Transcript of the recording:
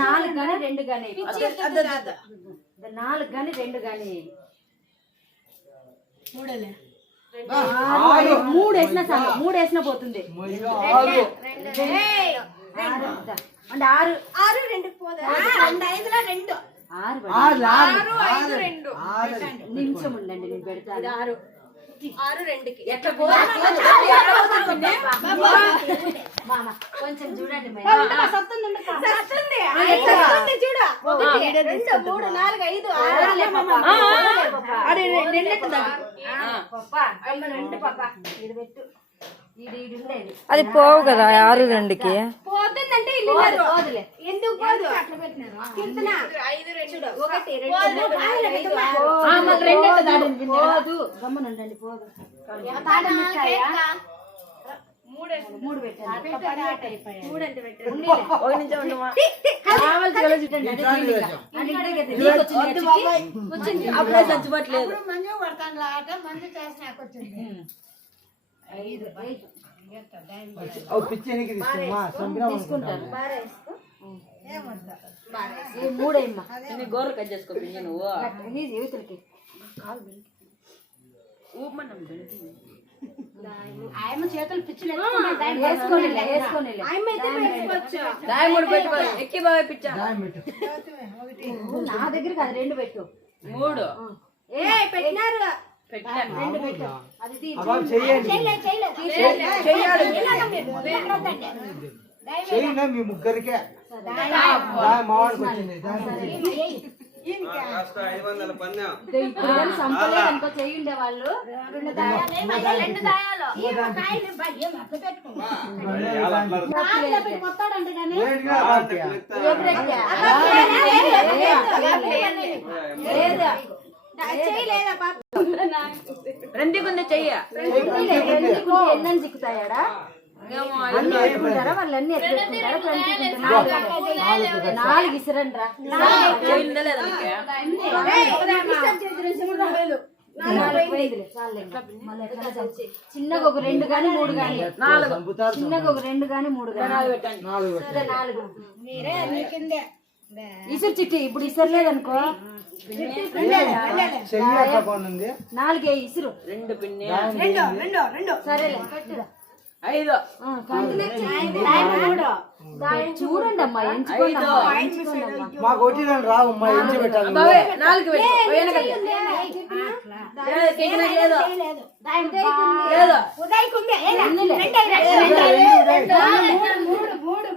నాలుగు కానీ రెండు కానీ ఇది నాలుగు కానీ రెండు. కానీ ఆరు, మూడు వేసినా చాలు. మూడు. వేసినా పోతుంది. అంటే ఆరు. ఆరు. రెండు. రెండు ఆరు. రెండు. నిమిషం ఉండండి నేను పెడతాను. ఆరు. ఆరు రెండుకి. ఎట్లా కొంచెం చూడండి మేడం. నాలుగు ఐదు. అది పోవు కదా ఆరు రెండుకి. పోతుందంటే పోదు. ఎందుకు పోదు ఒకటి రెండు మూడు నాలుగు ఐదు పోదు వెళ్ళి చూడండి. అదే దీనిగా. అది ఇక్కడే కదా. నీకు వచ్చింది ఐదు ఐదు. గోర్లు కట్ చేసుకో పిండి నువ్వు ఆయమ్మ చేతులు పిచ్చులు ఎక్కి బాగా పిచ్చా. నా దగ్గరికి అది రెండు పెట్టు. మూడు. ఏ పెట్టినారు. మీ ముగ్గురికే. మావాడికి వచ్చింది చేయండే వాళ్ళు. రెండు దాయాలు రెండు చెయ్య. ఎన్నని చిక్కుతాయాడా అన్ని ఎత్తుకుంటారా వాళ్ళు అన్ని ఎత్తుకుంటారా నాలుగు నాలుగు ఇసరండి. చిన్నగా ఒక రెండు గాని మూడు గాని చిన్నగా ఒక రెండు గాని మూడు గాని నాలుగు సరే, నాలుగు మీరే కిందే ఇసురు చిట్టి ఇప్పుడు ఇసరలేదనుకో చెయ్యి అట్లా పోనుంది నాలుగే ఇసురు రెండు పిన్ని రెండు రెండు రెండు సరేలే. ఐదు చూడండి అమ్మా ఎంచుకోండి మాకు ఒకటి రెండు రావు అమ్మా ఎంచి పెట్టాలి నాలుగు. లేదు, ఉదయకుందే ఉన్నిలే. మూడు మూడు